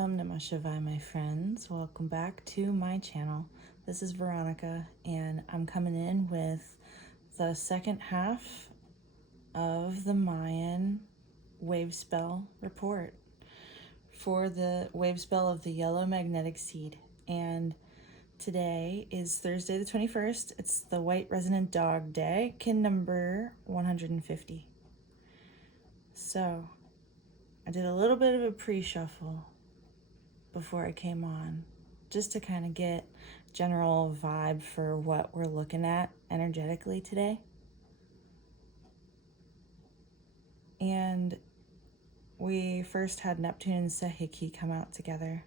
Namah Shivaya, my friends. Welcome back to my channel. This is Veronica, and I'm coming in with the second half of the Mayan wave spell report for the wave spell of the yellow magnetic seed. And today is Thursday the 21st. It's the white resonant dog day, kin number 150. So I did a little bit of a pre-shuffle before I came on, just to kind of get general vibe for what we're looking at energetically today. And we first had Neptune and Sahiki come out together,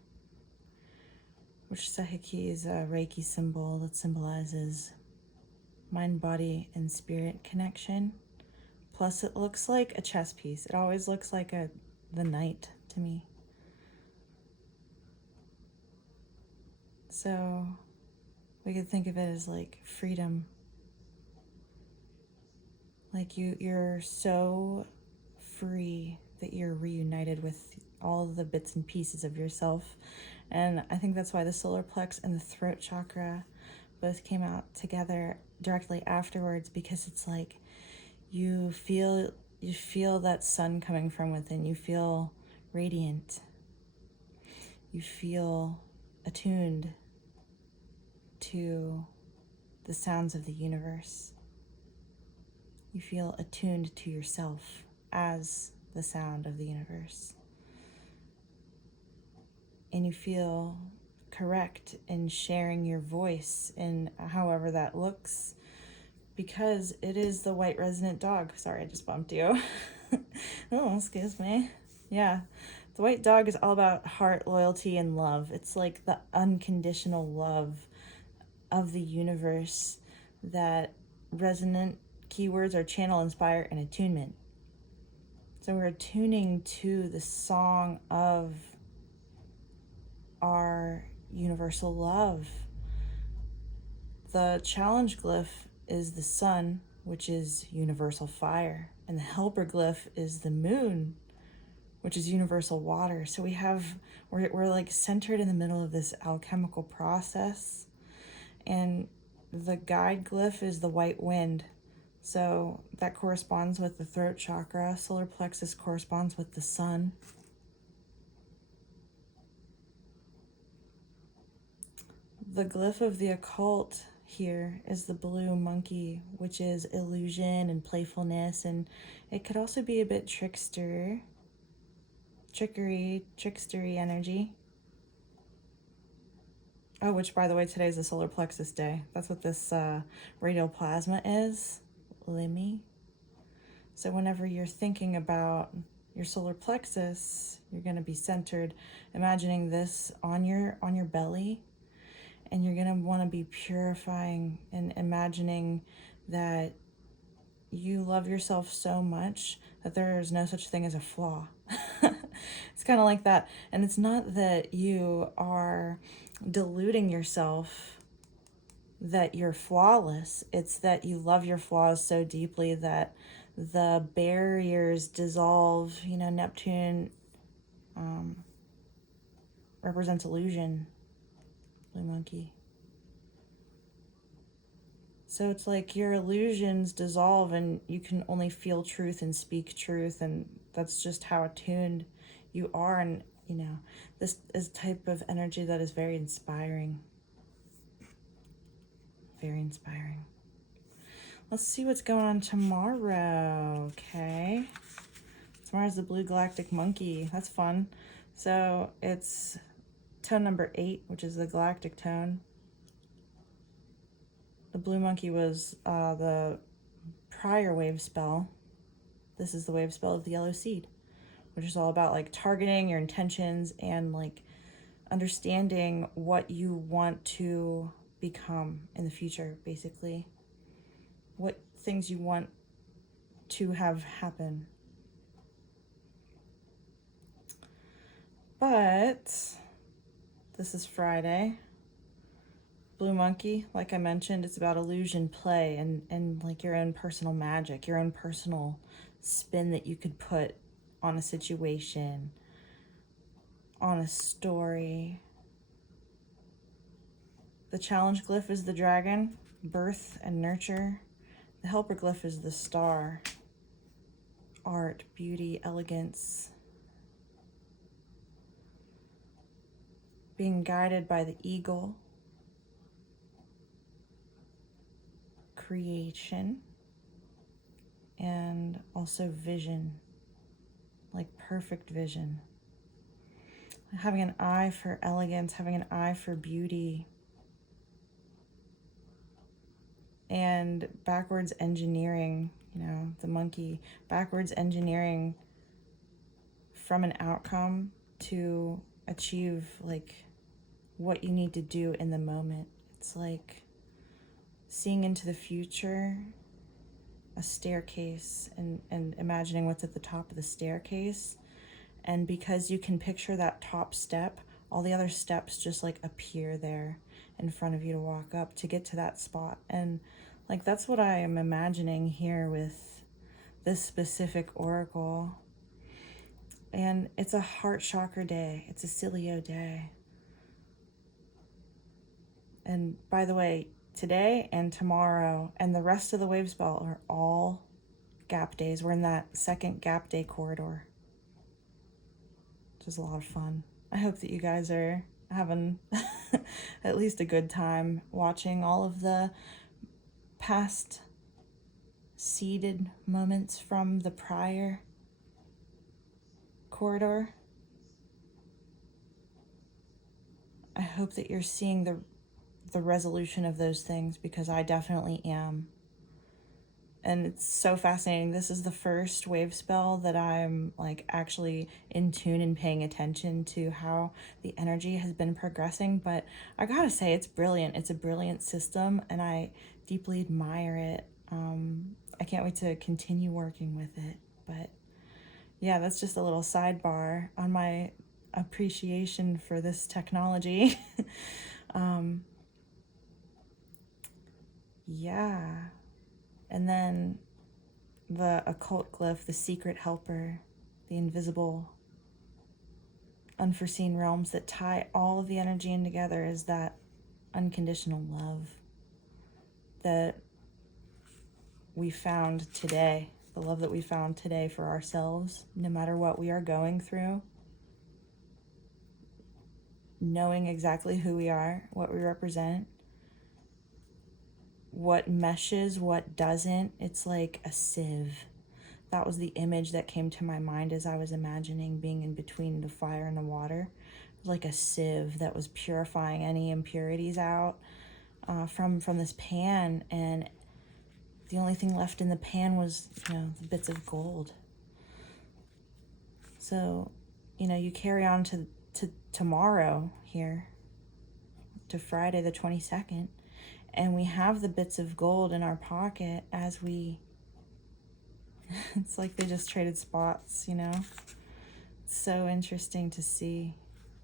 which Sahiki is a Reiki symbol that symbolizes mind, body, and spirit connection. Plus it looks like a chess piece. It always looks like the knight to me. So we could think of it as like freedom. Like you're so free that you're reunited with all of the bits and pieces of yourself. And I think that's why the solar plex and the throat chakra both came out together directly afterwards, because it's like you feel that sun coming from within. You feel radiant. You feel attuned to the sounds of the universe. You feel attuned to yourself as the sound of the universe. And you feel correct in sharing your voice in however that looks, because it is the white resonant dog. Sorry, I just bumped you. Oh, excuse me. Yeah, the white dog is all about heart, loyalty, and love. It's like the unconditional love of the universe. That resonant keywords are channel, inspire, and attunement. So we're attuning to the song of our universal love. The challenge glyph is the sun, which is universal fire. And the helper glyph is the moon, which is universal water. So we're like centered in the middle of this alchemical process. And the guide glyph is the white wind. So that corresponds with the throat chakra. Solar plexus corresponds with the sun. The glyph of the occult here is the blue monkey, which is illusion and playfulness, and it could also be a bit trickstery energy. Oh, which, by the way, today is the solar plexus day. That's what this radial plasma is, Limmy. So whenever you're thinking about your solar plexus, you're going to be centered, imagining this on your belly, and you're going to want to be purifying and imagining that you love yourself so much that there is no such thing as a flaw. It's kind of like that. And it's not that you are deluding yourself that you're flawless. It's that you love your flaws so deeply that the barriers dissolve. You know, Neptune represents illusion, blue monkey. So it's like your illusions dissolve and you can only feel truth and speak truth, and that's just how attuned you are. And you know, this is a type of energy that is very inspiring. Very inspiring. Let's see what's going on tomorrow. Okay, tomorrow's the blue galactic monkey. That's fun. So it's tone number 8, which is the galactic tone. The blue monkey was the prior wave spell. This is the wave spell of the yellow seed, which is all about like targeting your intentions and like understanding what you want to become in the future, basically. What things you want to have happen. But this is Friday. Blue monkey, like I mentioned, it's about illusion, play, and like your own personal magic, your own personal spin that you could put on a situation, on a story. The challenge glyph is the dragon, birth and nurture. The helper glyph is the star, art, beauty, elegance. Being guided by the eagle, creation, and also vision, like perfect vision. Having an eye for elegance, having an eye for beauty, and backwards engineering, the monkey, backwards engineering from an outcome to achieve like what you need to do in the moment. It's like seeing into the future, a staircase, and imagining what's at the top of the staircase. And because you can picture that top step, all the other steps just like appear there in front of you to walk up to get to that spot. And like that's what I am imagining here with this specific oracle. And it's a heart chakra day. It's a Cilio day. And by the way, today and tomorrow and the rest of the wave spell are all gap days. We're in that second gap day corridor, which is a lot of fun. I hope that you guys are having at least a good time watching all of the past seeded moments from the prior corridor. I hope that you're seeing the resolution of those things, because I definitely am. And it's so fascinating. This is the first wave spell that I'm like actually in tune and paying attention to how the energy has been progressing. But I gotta say, it's brilliant. It's a brilliant system, and I deeply admire it. I can't wait to continue working with it. But yeah, that's just a little sidebar on my appreciation for this technology. Yeah. And then the occult glyph, the secret helper, the invisible, unforeseen realms that tie all of the energy in together, is that unconditional love that we found today, the love that we found today for ourselves, no matter what we are going through, knowing exactly who we are, what we represent, what meshes, what doesn't. It's like a sieve. That was the image that came to my mind as I was imagining being in between the fire and the water. It was like a sieve that was purifying any impurities out from this pan, and the only thing left in the pan was, the bits of gold. So, you carry on to tomorrow here, to Friday the 22nd, and we have the bits of gold in our pocket as we, it's like they just traded spots, It's so interesting to see,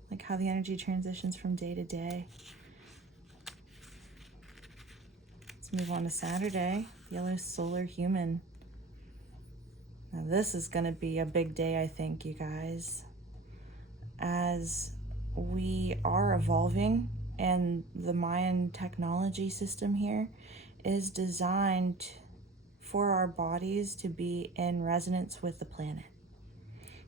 like, how the energy transitions from day to day. Let's move on to Saturday, yellow solar human. Now this is going to be a big day, I think, you guys, as we are evolving, and the Mayan technology system here is designed for our bodies to be in resonance with the planet,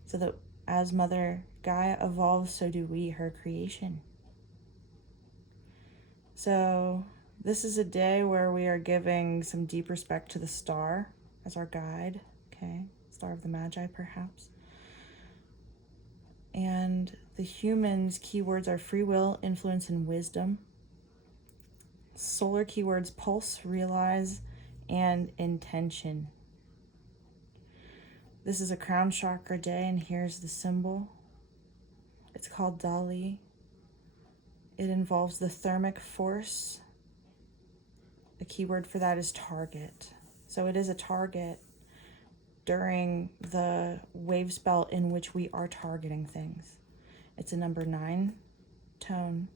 so that as Mother Gaia evolves, so do we, her creation. So this is a day where we are giving some deep respect to the star as our guide, okay? Star of the Magi, perhaps. And the human's keywords are free will, influence, and wisdom. Solar keywords: pulse, realize, and intention. This is a crown chakra day, and here's the symbol. It's called Dali. It involves the thermic force. The keyword for that is target. So it is a target during the wave spell in which we are targeting things. It's a number 9 tone.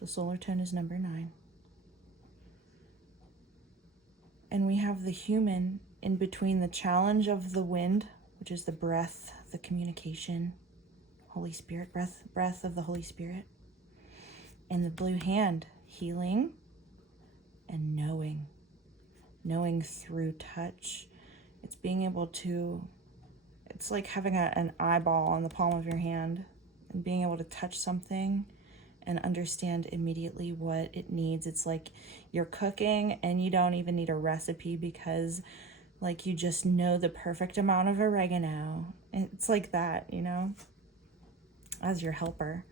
The solar tone is number 9. And we have the human in between the challenge of the wind, which is the breath, the communication, Holy Spirit, breath of the Holy Spirit. And the blue hand, healing and knowing through touch. It's being able to, it's like having an eyeball on the palm of your hand and being able to touch something and understand immediately what it needs. It's like you're cooking and you don't even need a recipe because like you just know the perfect amount of oregano. It's like that, you know, as your helper.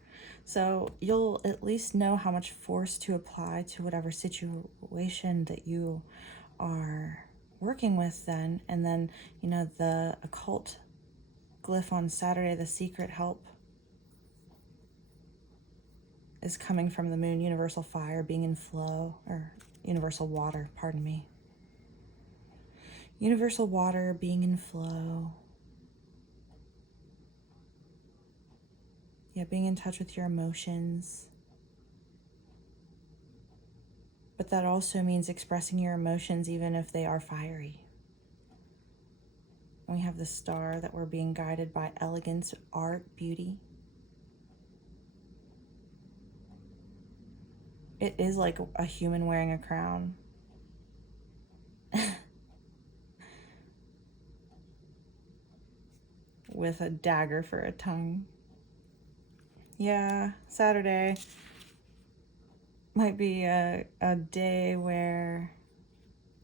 So you'll at least know how much force to apply to whatever situation that you are working with then. And then, you know, the occult glyph on Saturday, the secret help, is coming from the moon, universal fire, being in flow, or universal water, pardon me. Universal water, being in flow. Yeah, being in touch with your emotions. But that also means expressing your emotions even if they are fiery. We have the star that we're being guided by elegance, art, beauty. It is like a human wearing a crown. With a dagger for a tongue. Yeah, Saturday might be a day where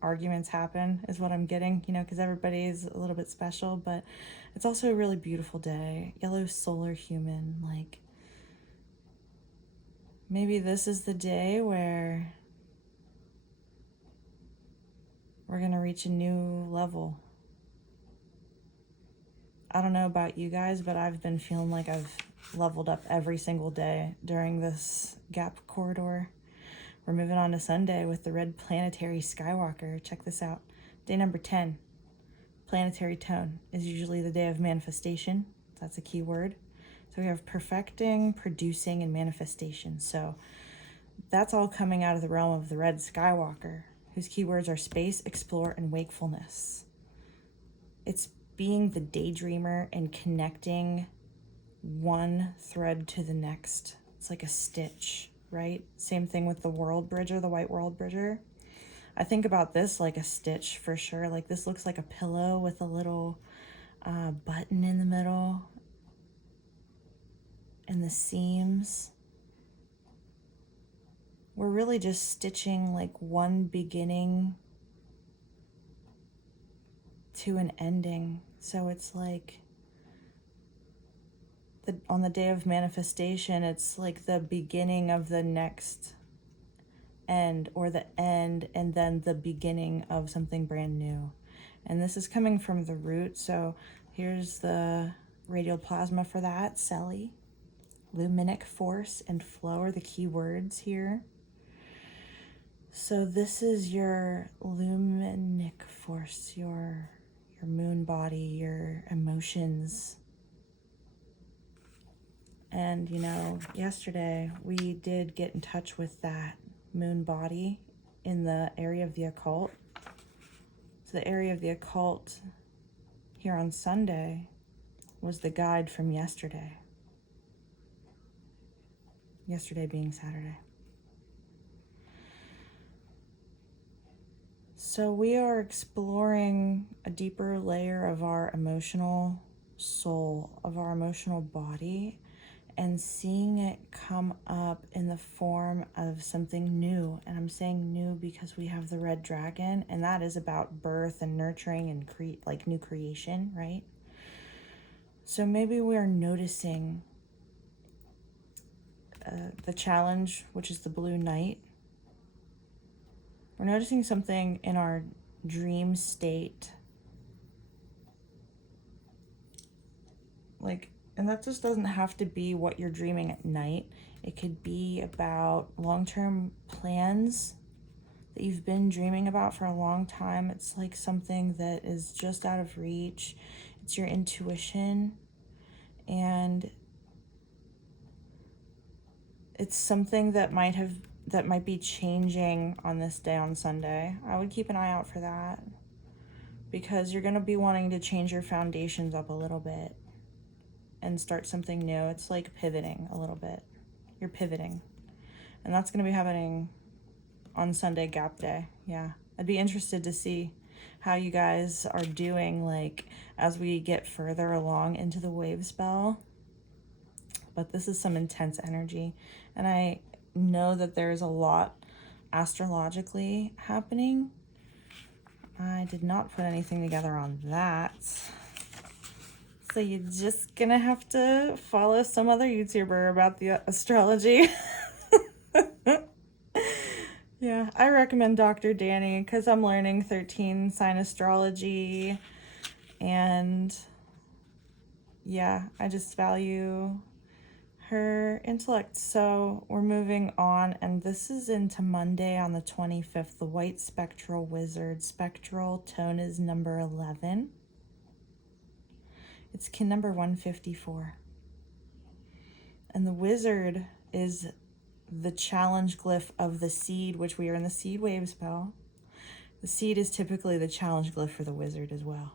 arguments happen, is what I'm getting, you know, because everybody's a little bit special, but it's also a really beautiful day. Yellow solar human, like maybe this is the day where we're gonna reach a new level. I don't know about you guys, but I've been feeling like I've leveled up every single day during this gap corridor. We're moving on to Sunday with the red planetary Skywalker. Check this out. Day number 10. Planetary tone is usually the day of manifestation. That's a key word. So we have perfecting, producing, and manifestation. So that's all coming out of the realm of the red Skywalker, whose keywords are space, explore, and wakefulness. It's being the daydreamer and connecting one thread to the next. It's like a stitch, right? Same thing with the world bridger, the white world bridger. I think about this like a stitch for sure. Like this looks like a pillow with a little button in the middle and the seams. We're really just stitching like one beginning to an ending. So it's like on the day of manifestation, it's like the beginning of the next end, or the end and then the beginning of something brand new. And this is coming from the root. So here's the radial plasma for that, Selly. Luminic force and flow are the key words here. So this is your luminic force, your moon body, your emotions. And, you know, yesterday we did get in touch with that moon body in the area of the occult. So the area of the occult here on Sunday was the guide from yesterday. Yesterday being Saturday. So we are exploring a deeper layer of our emotional soul, of our emotional body, and seeing it come up in the form of something new. And I'm saying new because we have the red dragon, and that is about birth and nurturing and like new creation, right? So maybe we're noticing the challenge, which is the blue knight. We're noticing something in our dream state. Like, and that just doesn't have to be what you're dreaming at night. It could be about long-term plans that you've been dreaming about for a long time. It's like something that is just out of reach. It's your intuition. And it's something that might be changing on this day on Sunday. I would keep an eye out for that, because you're going to be wanting to change your foundations up a little bit. and start something new. It's like pivoting a little bit. You're pivoting. And that's going to be happening on Sunday, Gap Day. Yeah. I'd be interested to see how you guys are doing, like, as we get further along into the wave spell. But this is some intense energy. And I know that there's a lot astrologically happening. I did not put anything together on that. So you're just gonna have to follow some other YouTuber about the astrology. Yeah, I recommend Dr. Danny because I'm learning 13 sign astrology, and yeah, I just value her intellect. So we're moving on, and this is into Monday on the 25th, the White Spectral Wizard. Spectral tone is number 11. It's kin number 154. And the wizard is the challenge glyph of the seed, which we are in the seed wave spell. The seed is typically the challenge glyph for the wizard as well.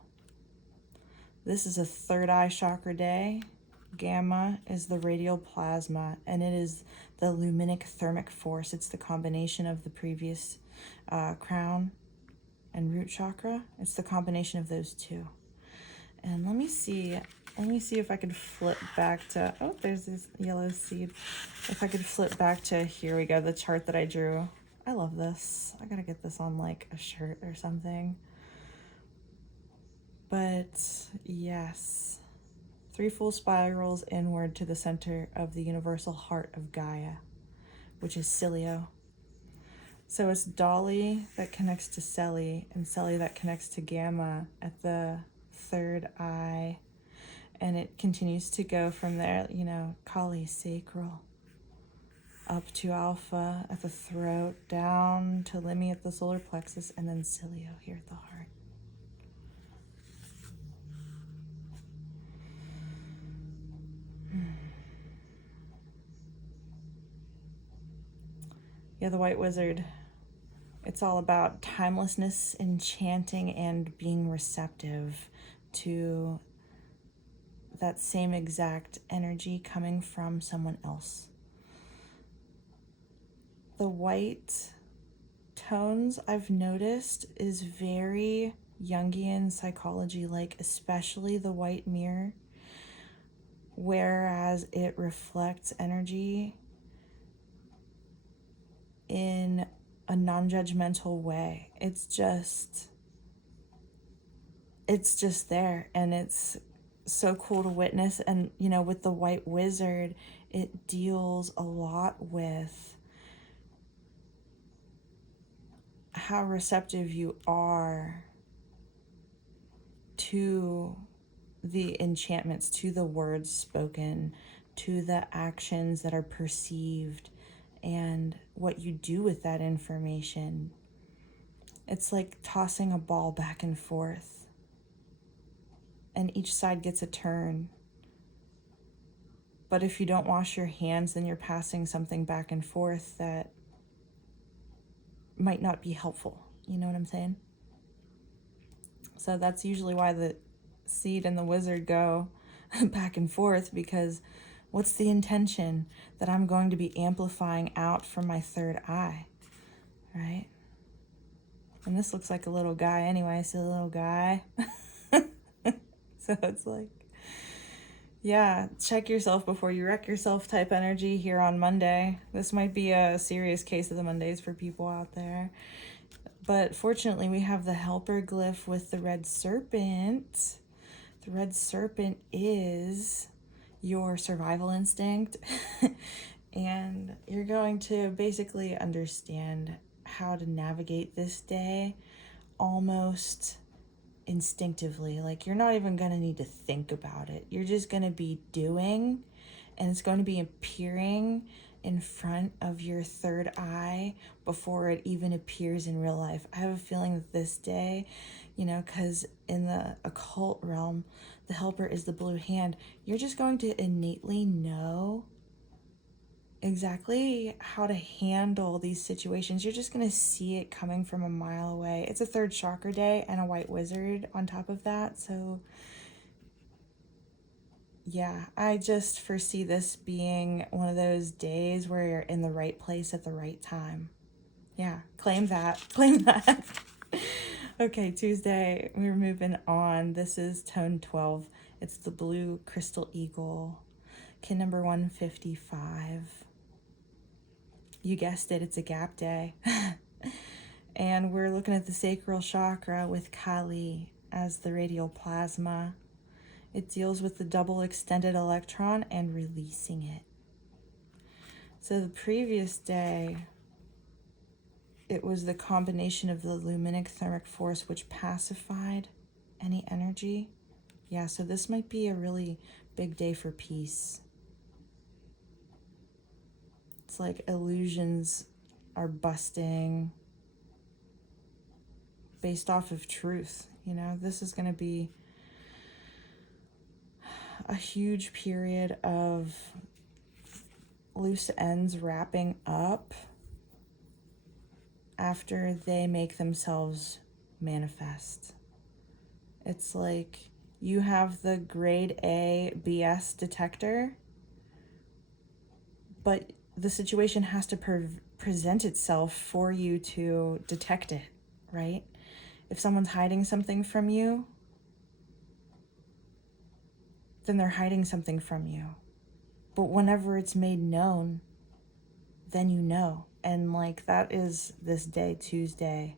This is a third eye chakra day. Gamma is the radial plasma, and it is the luminic thermic force. It's the combination of the previous crown and root chakra. It's the combination of those two. And let me see if I could flip back to, oh, there's this yellow seed. If I could flip back to, here we go, the chart that I drew. I love this. I gotta get this on like a shirt or something. But yes, 3 full spirals inward to the center of the universal heart of Gaia, which is Cilio. So it's Dolly that connects to Celi, and Celi that connects to Gamma at the third eye, and it continues to go from there, you know, Kali sacral up to Alpha at the throat, down to Limi at the solar plexus, and then Cilio here at the heart. Yeah, the White Wizard. It's all about timelessness, enchanting, and being receptive to that same exact energy coming from someone else. The white tones, I've noticed, is very Jungian psychology, like especially the white mirror, whereas it reflects energy in a non-judgmental way. It's just there, and it's so cool to witness. And you know, with the White Wizard, it deals a lot with how receptive you are to the enchantments, to the words spoken, to the actions that are perceived, and what you do with that information. It's like tossing a ball back and forth, and each side gets a turn. But if you don't wash your hands, then you're passing something back and forth that might not be helpful. You know what I'm saying? So that's usually why the seed and the wizard go back and forth, because what's the intention that I'm going to be amplifying out from my third eye, right? And this looks like a little guy anyway, so a little guy. So it's like, yeah, check yourself before you wreck yourself type energy here on Monday. This might be a serious case of the Mondays for people out there. But fortunately, we have the helper glyph with the red serpent. The red serpent is your survival instinct. And you're going to basically understand how to navigate this day almost instinctively. Like, you're not even going to need to think about it. You're just going to be doing, and it's going to be appearing in front of your third eye before it even appears in real life. I have a feeling that this day, you know, because in the occult realm, the helper is the blue hand. You're just going to innately know exactly how to handle these situations. You're just going to see it coming from a mile away. It's a third chakra day and a white wizard on top of that. So Yeah, I just foresee this being one of those days where you're in the right place at the right time. Yeah, claim that. Claim that. Okay, Tuesday, we're moving on. This is tone 12. It's the blue crystal eagle, kin number 155. You guessed it, it's a gap day. And we're looking at the sacral chakra with Kali as the radial plasma. It deals with the double extended electron and releasing it. So the previous day, it was the combination of the luminic thermic force which pacified any energy. Yeah, so this might be a really big day for peace. It's like illusions are busting based off of truth. You know, this is going to be a huge period of loose ends wrapping up after they make themselves manifest. It's like you have the grade A BS detector, but the situation has to present itself for you to detect it, right? If someone's hiding something from you, then they're hiding something from you. But whenever it's made known, then you know. And like that is this day, Tuesday.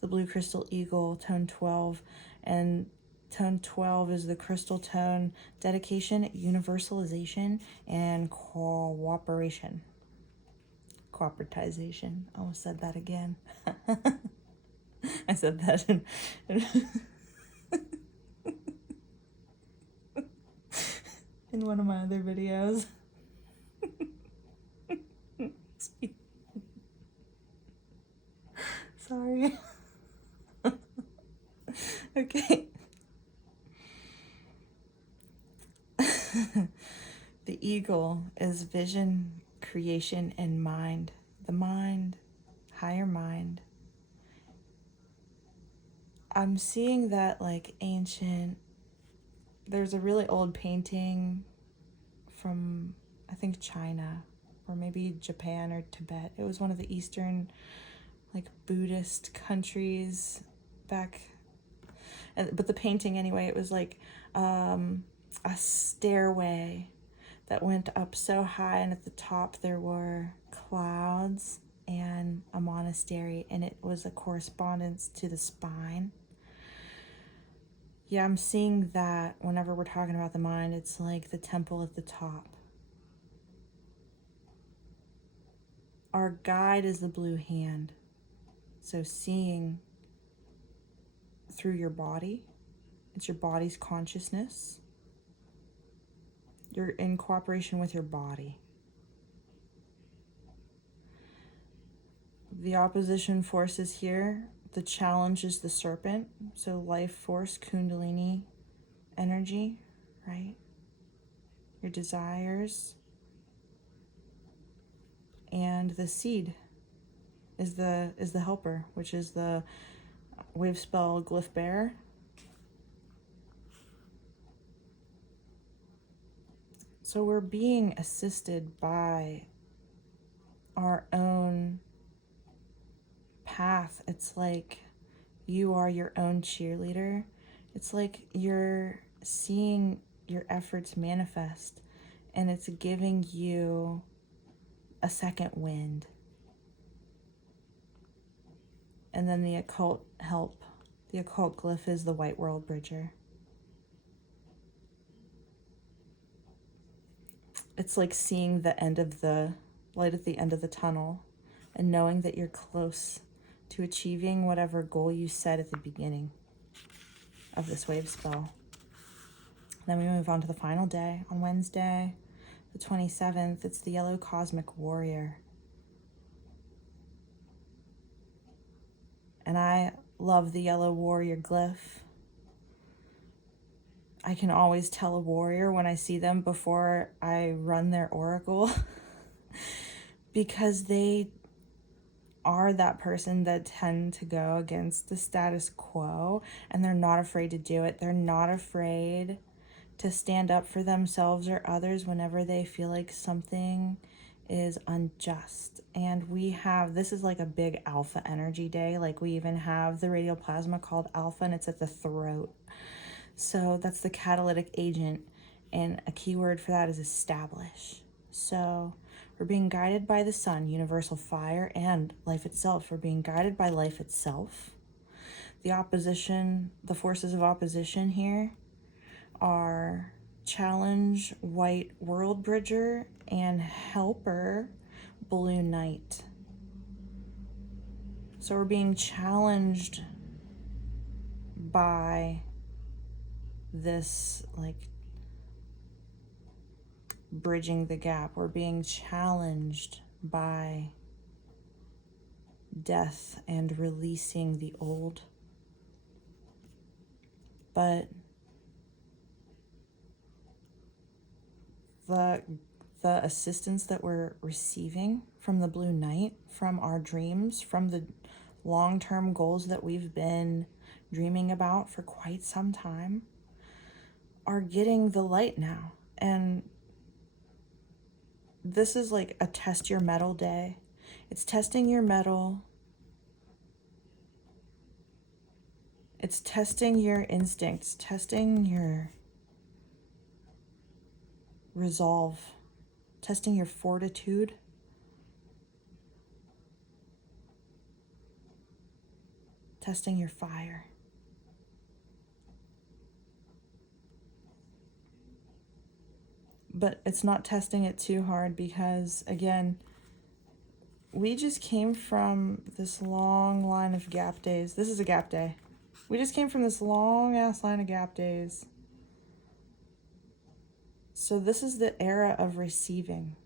The blue crystal eagle, tone 12. And tone 12 is the crystal tone dedication, universalization, and cooperation. Cooperatization. I almost said that again. I said that in one of my other videos. Sorry. Okay. The eagle is vision, creation, and mind. The mind, higher mind. I'm seeing that like ancient, there's a really old painting from, I think, China or maybe Japan or Tibet. It was one of the Eastern like Buddhist countries back. But the painting anyway, it was like a stairway that went up so high, and at the top there were clouds and a monastery, and it was a correspondence to the spine. Yeah, I'm seeing that whenever we're talking about the mind, it's like the temple at the top. Our guide is the blue hand. So seeing through your body, it's your body's consciousness. You're in cooperation with your body. The opposition forces here, the challenge is the serpent, so life force, kundalini energy, right? Your desires. And the seed is the helper, which is the wavespell glyph bearer. So we're being assisted by our own path. It's like you are your own cheerleader. It's like you're seeing your efforts manifest, and it's giving you a second wind. And then the occult help. The occult glyph is the white world bridger. It's like seeing the end of the light at the end of the tunnel and knowing that you're close to achieving whatever goal you set at the beginning of this wave spell. Then we move on to the final day. On Wednesday, the 27th, it's the yellow cosmic warrior. And I love the yellow warrior glyph. I can always tell a warrior when I see them before I run their oracle because they are that person that tend to go against the status quo, and they're not afraid to do it. They're not afraid to stand up for themselves or others whenever they feel like something is unjust. And we have, this is like a big alpha energy day. Like we even have the radial plasma called alpha, and it's at the throat. So that's the catalytic agent, and a key word for that is establish. So we're being guided by the sun, universal fire, and life itself. We're being guided by life itself. The opposition, the forces of opposition here are challenge, white world bridger, and helper, blue knight. So we're being challenged by this, like, bridging the gap. We're being challenged by death and releasing the old. But the assistance that we're receiving from the blue knight, from our dreams, from the long-term goals that we've been dreaming about for quite some time, are getting the light now. And this is like a test your metal day. It's testing your metal. It's testing your instincts, testing your resolve, testing your fortitude. Testing your fire. But it's not testing it too hard because, again, we just came from this long line of gap days. This is a gap day. We just came from this long ass line of gap days. So this is the era of receiving.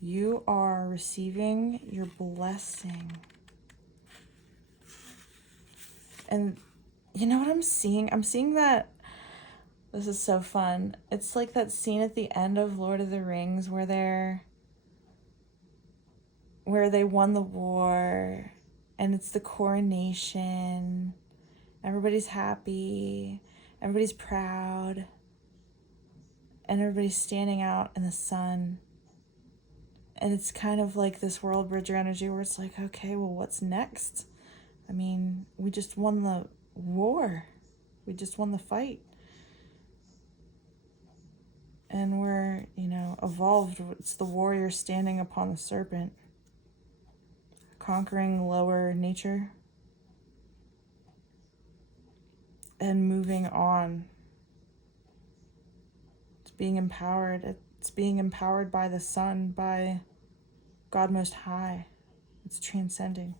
You are receiving your blessing. And you know what I'm seeing? I'm seeing that, this is so fun. It's like that scene at the end of Lord of the Rings where they won the war and it's the coronation. Everybody's happy. Everybody's proud. And everybody's standing out in the sun. And it's kind of like this world bridger energy where it's like, okay, well, what's next? I mean, we just won the war. We just won the fight. And we're, evolved. It's the warrior standing upon the serpent, conquering lower nature and moving on. It's being empowered. It's being empowered by the sun, by God Most High. It's transcending.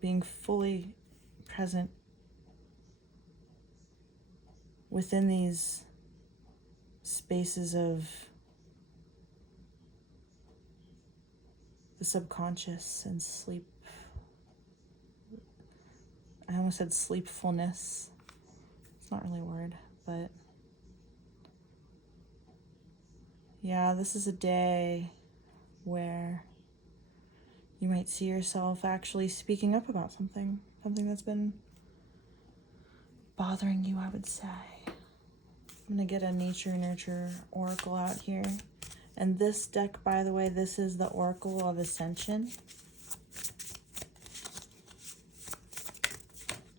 Being fully present within these spaces of the subconscious and sleep. I almost said sleepfulness. It's not really a word, but yeah, this is a day where you might see yourself actually speaking up about something that's been bothering you, I would say. I'm going to get a Nature Nurture Oracle out here. And this deck, by the way, this is the Oracle of Ascension.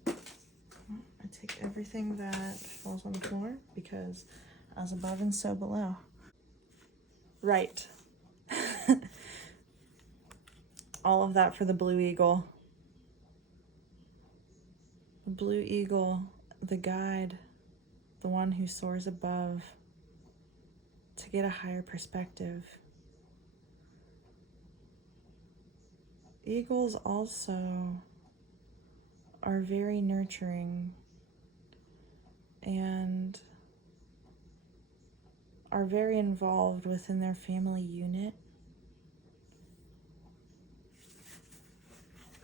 I take everything that falls on the floor because as above and so below. Right. All of that for the Blue Eagle. The Blue Eagle, the guide, the one who soars above to get a higher perspective. Eagles also are very nurturing and are very involved within their family unit.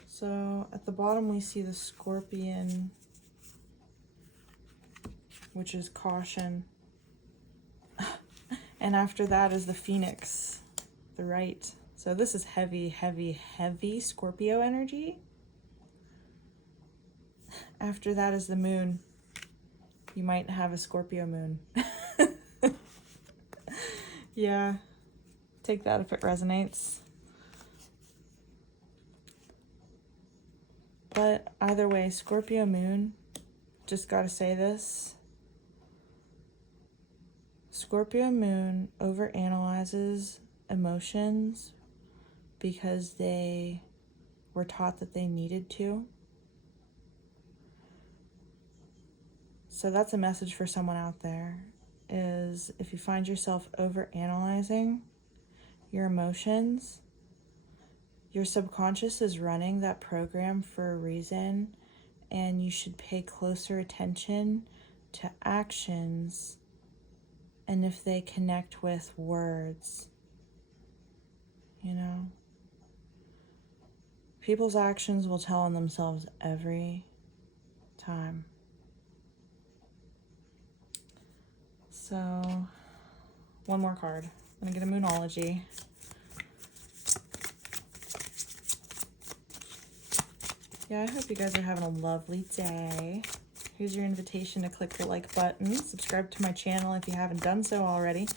So at the bottom we see the scorpion, which is caution. And after that is the phoenix, the right. So this is heavy, heavy, heavy Scorpio energy. after that is the moon. You might have a Scorpio moon. Yeah, take that if it resonates. But either way, Scorpio moon, just gotta say this. Scorpio moon overanalyzes emotions because they were taught that they needed to. So that's a message for someone out there, is if you find yourself overanalyzing your emotions, your subconscious is running that program for a reason, and you should pay closer attention to actions and if they connect with words. You know, people's actions will tell on themselves every time. So, one more card. I'm gonna get a Moonology. Yeah, I hope you guys are having a lovely day. Here's your invitation to click the like button. Subscribe to my channel if you haven't done so already.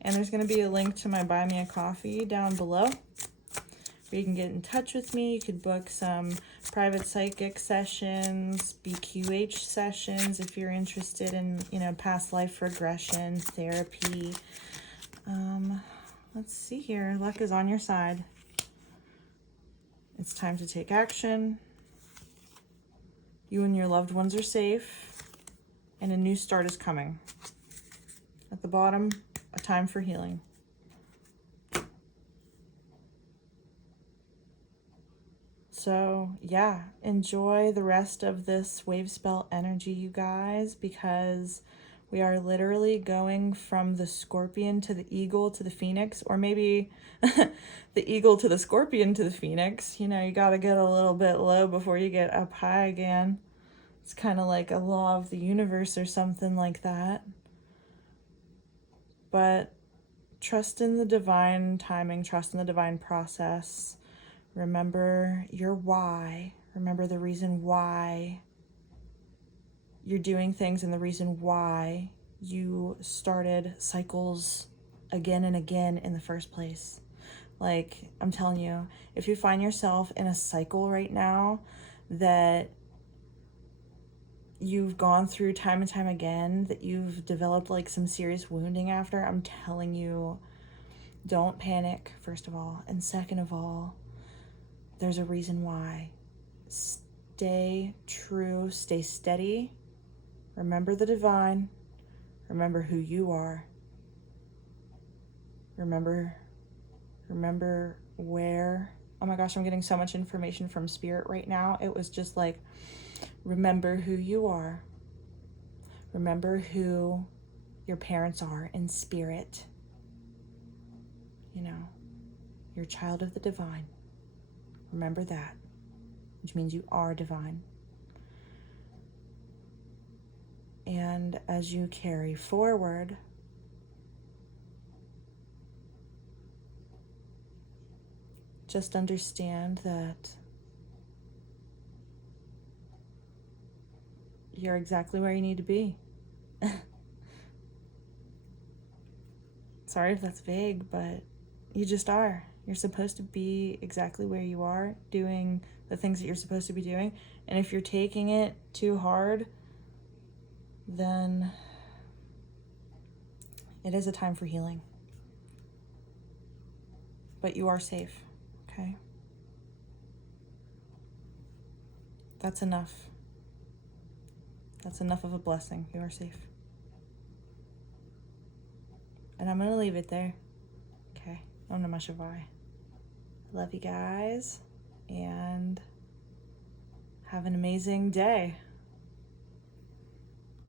And there's going to be a link to my Buy Me a Coffee down below, where you can get in touch with me. You could book some private psychic sessions, BQH sessions if you're interested in, past life regression, therapy. Let's see here. Luck is on your side. It's time to take action. You and your loved ones are safe, and a new start is coming. At the bottom, a time for healing. So, yeah, enjoy the rest of this wave spell energy, you guys, because we are literally going from the scorpion to the eagle to the phoenix, or maybe the eagle to the scorpion to the phoenix. You got to get a little bit low before you get up high again. It's kind of like a law of the universe or something like that. But trust in the divine timing, trust in the divine process. Remember your why. Remember the reason why you're doing things and the reason why you started cycles again and again in the first place. Like, I'm telling you, if you find yourself in a cycle right now that you've gone through time and time again, that you've developed like some serious wounding after, I'm telling you, don't panic, first of all. And second of all, there's a reason why. Stay true, stay steady. Remember the divine. Remember who you are. Remember where. Oh my gosh, I'm getting so much information from Spirit right now. It was just like, remember who you are. Remember who your parents are in spirit. You're a child of the divine. Remember that, which means you are divine. And as you carry forward, just understand that you're exactly where you need to be. Sorry if that's vague, but you just are. You're supposed to be exactly where you are, doing the things that you're supposed to be doing. And if you're taking it too hard, then it is a time for healing. But you are safe, okay? That's enough. That's enough of a blessing. You are safe. And I'm going to leave it there. Okay. Om Namah Shivaya. Love you guys. And have an amazing day.